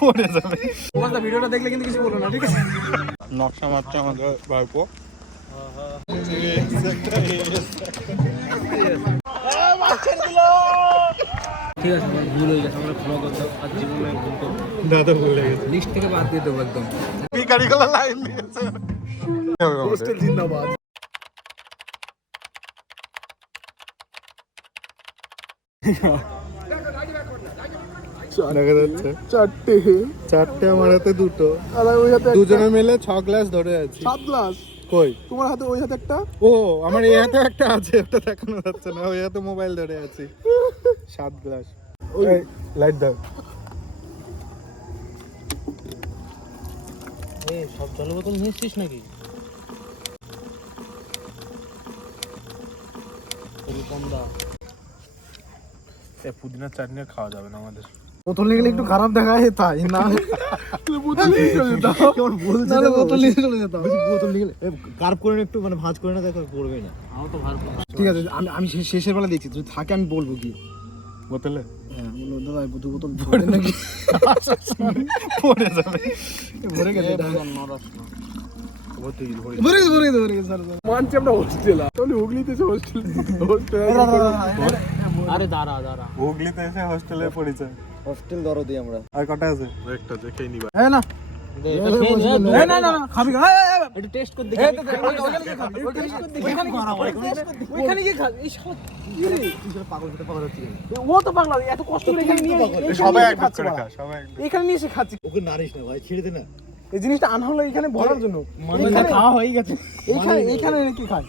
পড়ে যাবে ভিডিওটা দেখলে কিন্তু কিছু বলো না ঠিক আছে? নকশা মারছে আমাদের ভাইপো। ঠিক আছে আমার ভুল হয়ে গেছে আমরা ক্ষমা করতাম আর জীবনে ভুল করব দাদা বলে গেছে। লিস্ট থেকে বাদ দিয়ে দেবো একদম। লাইন দিয়েছে। জিন্দাবাদ। দেখা যাচ্ছে। চারটে। চারটে আমার হাতে দুটো। দুজনে মিলে ছ গ্লাস ধরে আছি। সাত গ্লাস? কই? তোমার হাতে ওই হাতে একটা? ও আমার এই হাতে একটা আছে দেখানো যাচ্ছে না ওই হাতে মোবাইল ধরে আছি। সাত গ্লাস। ওই লাইট দাও। এই সব জলের নিয়েছিস নাকি? রূপমদা পুদিনার চাটনি খাওয়া যাবে না আমাদের। বোতল নিয়ে গেলে একটু খারাপ দেখায় তাই না? বোতল নিয়ে চলে যেতাম। বোতল নিয়ে চলে যেতাম। বোতল নিয়ে গেলে কার্ভ করে একটু মানে ভাঁজ করে না দেখো পড়বে না। আমার তো ভালো ঠিক আছে আমি আমি শেষের বেলা দেখছি যদি থাকে আমি বলব কি। বোতলে? হ্যাঁ দাদা এই দু বোতল ভরে নাকি? পড়ে যাবে। ভরে গেছে মানছি আমরা হোস্টেল হুগলিতে হোস্টেল হোস্টেল আরে দাঁড়া দাঁড়া। হুগলিতে এসে হোস্টেলে পড়েছে হস্টেল দরদি আমরা। আর কটা আছে? একটা দেখেই নিবা। হ্যাঁ না। এই সব পাগল পাগল হচ্ছে। ও তো পাগলা এত কষ্ট করে এখানে নিয়ে এখানে সবাই নিয়ে এক খাচ্ছে করে বাড়া। খা সবাই এক এখানে নিয়ে এসে খাচ্ছি। ওকে নারিস না ভাই ছেড়ে দে না। এই জিনিসটা আনা হলো এখানে ভরার জন্য। এখানে- খাওয়া হয়ে গেছে। এখানে এখানে কি খায়।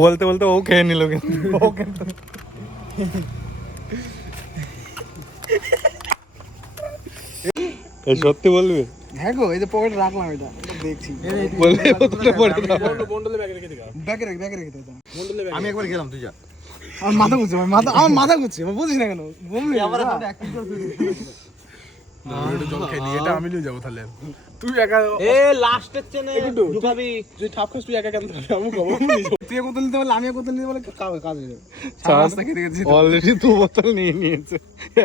বলতে বলতে ও খেয়ে নিল কিন্তু। ও কিন্তু। সত্যি বলবি? হ্যাঁ গো এই যে পকেটে রাখলাম এটা এটা দেখছি। বললে পড়ে দাও ব্যাগে রেখে ব্যাগে রেখে দাও আমি একবার গেলাম তুই যা। আমার মাথা ঘুরছে আমার মাথা আমার মাথা ঘুরছে বুঝিস না কেন বলবি আবার তুই একা এ লাস্টের চেনে ঢুকাবি। তুই ঠাপ খাস তুই একা কেন থাকবি? আমি কব। তুই বোতল নিতে বলে আমি বোতল নিতে বলে কাজ হয়ে যাবে। অলরেডি দু বোতল নিয়ে নিয়েছে।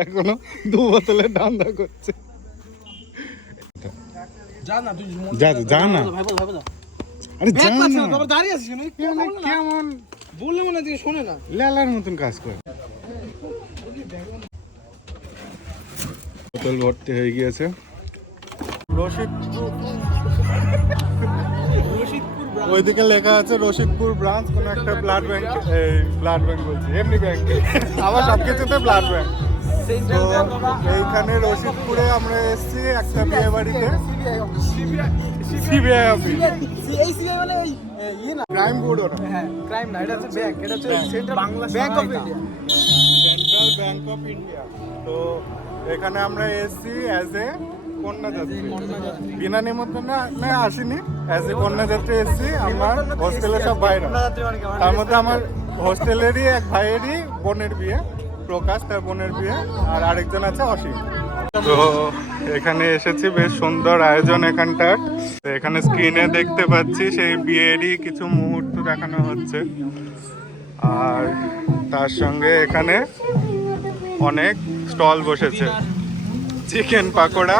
এখনও দু ধান্দা করছে। যা না তুই যা যা না। আরে যা না। দাঁড়িয়ে আছিস কেন? কেমন কেমন? বললে মনে তুই শোনে না। লেলার মতন কাজ করে। বোতল ভর্তি হয়ে গিয়েছে। রশিদপুর ওইদিকে লেখা আছে রশিদপুর ব্রাঞ্চ কোন একটা ব্লাড ব্যাংক এই ব্লাড ব্যাংক বলছি এমনি ব্যাংক আবার সব কিছুতে ব্লাড ব্যাংক তো এইখানে রশিদপুরে আমরা এসেছি একটা বিয়ে বাড়িতে। সিবিআই অফিস ক্রাইম বোর্ড ওটা। হ্যাঁ ক্রাইম না এটা হচ্ছে ব্যাংক এটা হচ্ছে central Bangla bank of India central bank of India তো এখানে আমরা এসেছি অ্যাজ এ কন্যাযাত্রী বিনা নিমন্ত্রণে আসিনি। অ্যাজ এ কন্যাযাত্রী এসেছি, আমার হোস্টেলের সব বাইরে। তার মধ্যে আমার হোস্টেলেরই এক ভাইয়েরই বোনের বিয়ে, প্রকাশ, তার বোনের বিয়ে, আর আরেকজন আছে অসীম। তো এখানে এসেছি, বেশ সুন্দর আয়োজন এখানটার। তো এখানে স্ক্রিনে দেখতে পাচ্ছি, সেই বিয়েরই কিছু মুহূর্ত দেখানো হচ্ছে। আর তার সঙ্গে এখানে অনেক স্টল বসেছে। চিকেন পাকোড়া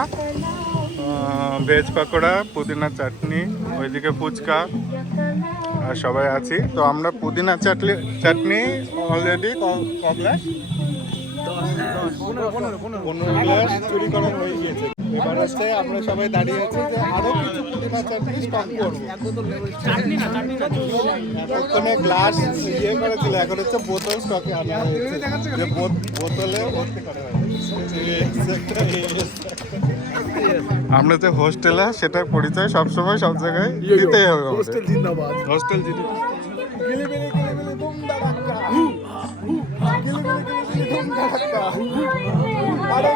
ভেজ পাকোড়া, পুদিনা চাটনি, ওইদিকে ফুচকা, আর সবাই আছি। তো আমরা পুদিনা চাটনি চাটনি অলরেডি চুরি হয়ে গিয়েছে এবার আমরা সবাই দাঁড়িয়ে কিছু গ্লাস হচ্ছে বোতল বোতলে আমরা যে হোস্টেলে সেটার পরিচয় সবসময় সব জায়গায় দিতেই হবে হোস্টেল জিন্দাবাদ। হোস্টেল। আরে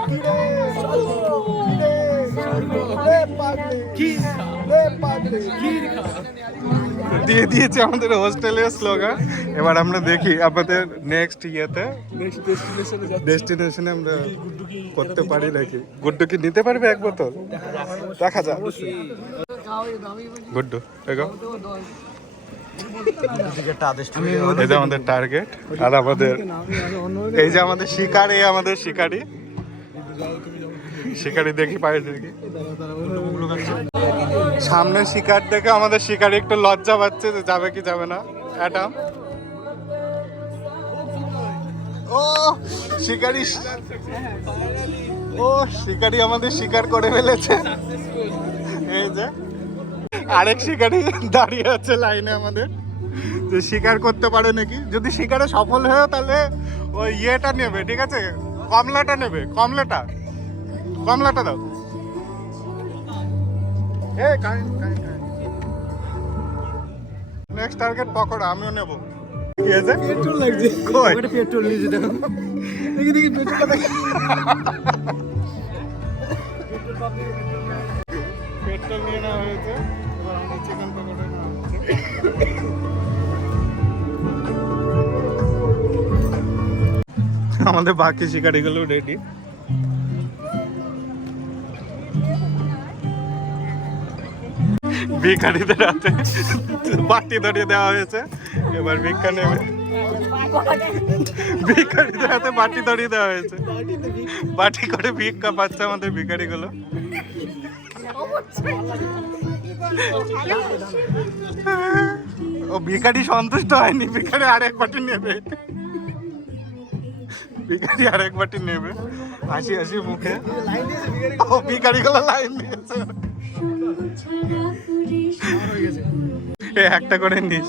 কি দিয়ে দিয়েছে আমাদের হোস্টেলের স্লোগান। এবার আমরা দেখি আমাদের নেক্সট ইয়েতে ডেস্টিনেশনে আমরা করতে পারি নাকি? গুড্ডু কি নিতে পারবে এক বোতল? দেখা যাক। গুড্ডু এই যে আমাদের টার্গেট আর আমাদের এই যে আমাদের শিকার এই আমাদের শিকারি শিকারি দেখি পায়ে দেখি। সামনে শিকার দেখে আমাদের শিকারি একটু লজ্জা পাচ্ছে যে যাবে কি যাবে না। অ্যাটাম ও, শিকারি ও, শিকারি আমাদের শিকার করে ফেলেছে। এই যে। আরেক শিকারি দাঁড়িয়ে আছে লাইনে আমাদের। যে শিকার করতে পারে নাকি? যদি শিকারে সফল হয় তাহলে ওই ইয়েটা নেবে, ঠিক আছে? কমলাটা নেবে, কমলাটা। কমলাটা দাও। নেক্সট টার্গেট পকোড়া আমিও নেব। আছে পেট্রোল লাগছে। কই? পেট্রোল নিয়ে যেতে দেখি দেখি পেট্রোলটা দেখি। পেট্রোল নিয়ে নেওয়া হয়েছে। এবার আমাদের চিকেন পকোড়া নেওয়া আমাদের বাকি শিকারিগুলো রেডি ভিখারিদের হাতে বাটি ধরিয়ে দেওয়া হয়েছে। এবার ভিক্ষা নেবে ভিখারিদের হাতে বাটি ধরিয়ে দেওয়া হয়েছে। বাটি করে ভিক্ষা পাচ্ছে আমাদের ভিখারিগুলো। ও, ভিখারি সন্তুষ্ট হয়নি। ভিখারি আরেক বাটি নেবে। ভিখারি আরেক বাটি নেবে। হাসি হাসি মুখে। ও ভিখারি গুলো লাইন দিয়েছে। একটা করে নিস।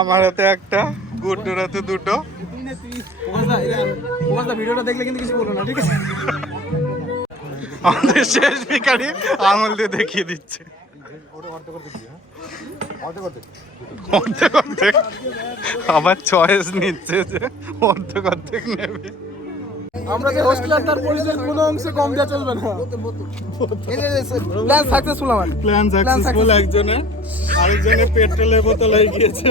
আমার হাতে একটা, গুড্ডুর হাতে দুটো। আমাদের শেষ দেখিয়ে দিচ্ছে। আবার চয়েস নিচ্ছে যে অর্ধেক অর্ধেক নেবে। আমরা যে হোস্টেলার তার পরিচয় কোনো অংশে কম দেওয়া চলবে না। প্ল্যান সাকসেসফুল আমার। প্ল্যান সাকসেসফুল একজনের আরেকজনের পেট্রোলের বোতল হয়ে গিয়েছে।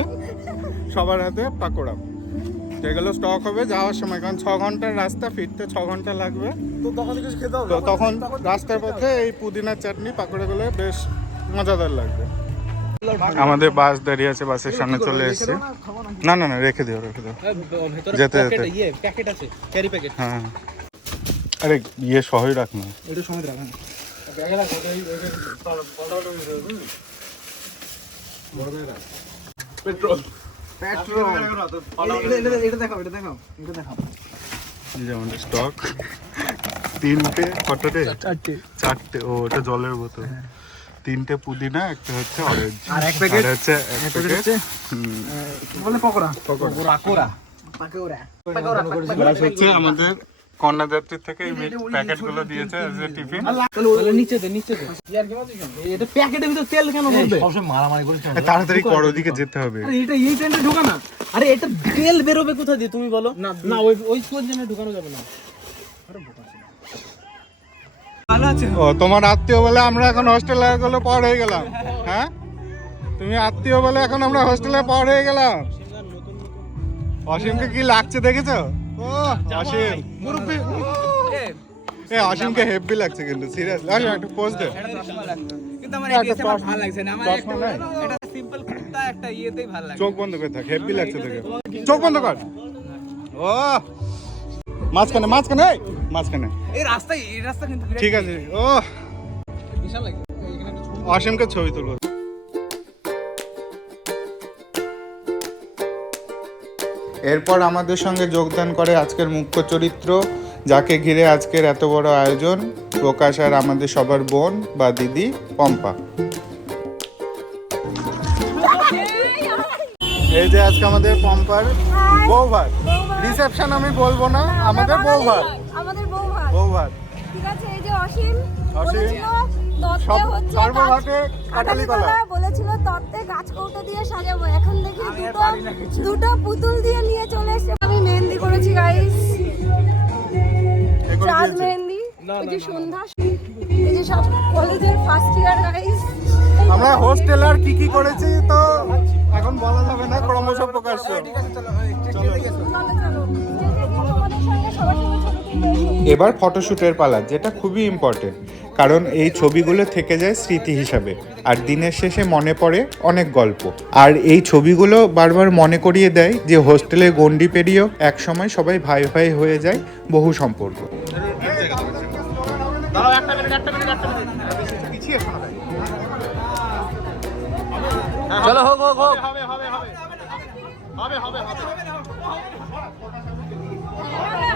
সবার হাতে পাকোড়া। যেগুলো স্টক হবে যাওয়ার সময়। কারণ ছ ঘণ্টার রাস্তা ফিরতে ছ ঘণ্টা লাগবে। তো তখন কিছু খেতে হবে। তো তখন রাস্তার পথে এই পুদিনার চাটনি পাকোড়াগুলো বেশ মজাদার লাগবে। আমাদের বাস দাঁড়িয়ে আছে বাসের সামনে চলে এসেছে। না না না রেখে দিও রেখে দিও। যেতে যেতে। ইয়ে প্যাকেট আছে ক্যারি প্যাকেট হ্যাঁ আরে ইয়ে সহই রাখ না। এটা দেখাও এটা দেখাও। এটা দেখাও এই স্টক তিনটে কতটে চারটে। চারটে। ও ওটা জলের বোতল। তিনটে পুদিনা একটা হচ্ছে অরেঞ্জ আর এক প্যাকেট? হচ্ছে এক প্যাকেট হচ্ছে হুম, কি বলে পকোড়া? পকোড়া। পাকোড়া হচ্ছে আমাদের কন্যাযাত্রী থেকে এই প্যাকেটগুলো দিয়েছে এজ টিফিন তাহলে নিচে দে নিচে দে এটা প্যাকেটের ভিতর তেল কেন ভরবে? সবসময় মারামারি করিস না তাড়াতাড়ি করো ওদিকে যেতে হবে। আরে এটা এই ট্রেনটা ঢোকা না। আরে এটা তেল বেরোবে কোথা দিয়ে তুমি বলো? না, না ওই ওই ঢুকানো যাবে না। ও তোমার আত্মীয় বলে আমরা এখন হোস্টেলে গুলো পার হয়ে গেলাম। হ্যাঁ? তুমি আত্মীয় বলে এখন আমরা হোস্টেলে পার হয়ে গেলাম। অসীমকে কি লাগছে দেখেছ? ও অসীম। মুরব্বি। এ অসীমকে হেভি লাগছে কিন্তু সিরিয়াসলি অসীম একটু পোজ দে। কিন্তু আমার এটা ভালো লাগছে না। আমার চশমা সিম্পল কুর্তা একটা ইয়েতেই ভালো লাগে চোখ বন্ধ করে থাক হেভি লাগছে তোকে চোখ বন্ধ কর। ও! মাঝখানে মাঝখানে এই, মাঝখানে। এই রাস্তা এই রাস্তা কিন্তু ঠিক আছে। ও বিশাল লাগে। ছবি- অসীমকে ছবি তুলবো। এরপর আমাদের সঙ্গে যোগদান করে আজকের মুখ্য চরিত্র যাকে ঘিরে আজকের এত বড় আয়োজন প্রকাশ আর আমাদের সবার বোন বা দিদি পম্পা। এই যে আজকে আমাদের পম্পার বউ ভাত রিসেপশন আমি বলব না আমাদের বউ ভাত আমাদের বউ ভাত বউ ভাত ঠিক আছে এই যে অসীম অসীম, বলেছিল তত্ত্বে হচ্ছে কাটালি কলা। বলেছিল তত্ত্বে গাছ কৌটো দিয়ে সাজাবো। এখন দেখি দুটো দুটো পুতুল দিয়ে নিয়ে চলে এসেছে। আমি মেহেন্দি করেছি গাইস। মেহেন্দি। এই যে সন্ধ্যা এই যে সব কলেজের ফার্স্ট ইয়ার গাইস আমরা হোস্টেল আর কি কি করেছি তো এখন বলা যাবে না ক্রমশ প্রকাশ্য। চলো এবার ফটোশ্যুটের পালা যেটা খুবই ইম্পর্টেন্ট কারণ এই ছবিগুলো থেকে যায় স্মৃতি হিসাবে আর দিনের শেষে মনে পড়ে অনেক গল্প। আর এই ছবিগুলো বারবার মনে করিয়ে দেয় যে হোস্টেলে গন্ডি পেরিয়েও একসময় সবাই ভাই ভাই হয়ে যায় বহু সম্পর্ক। চলো হোক হোক হোক। জয়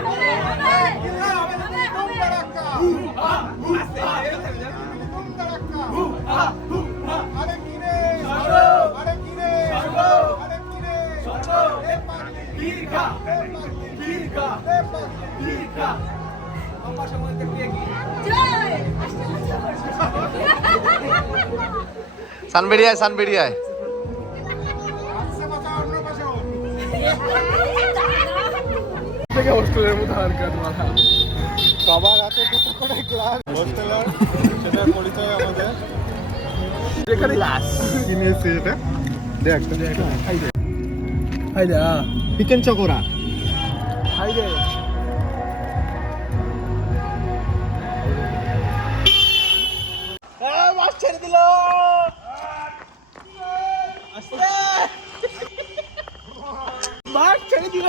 সানবেরিয়ায় সানবেরিয়ায় থেকে হোস্টেলের মতো কাজ মাথা সবার হাতে দুটো করে ক্লাস হোস্টেলার সেটার পরিচয় আমাদের যেখানে ক্লাস কিনে এসেছি এটা। দেখ হাই রে চিকেন চকোরা হাই রে মাছ ছেড়ে দিল। মাছ ছেড়ে দিল।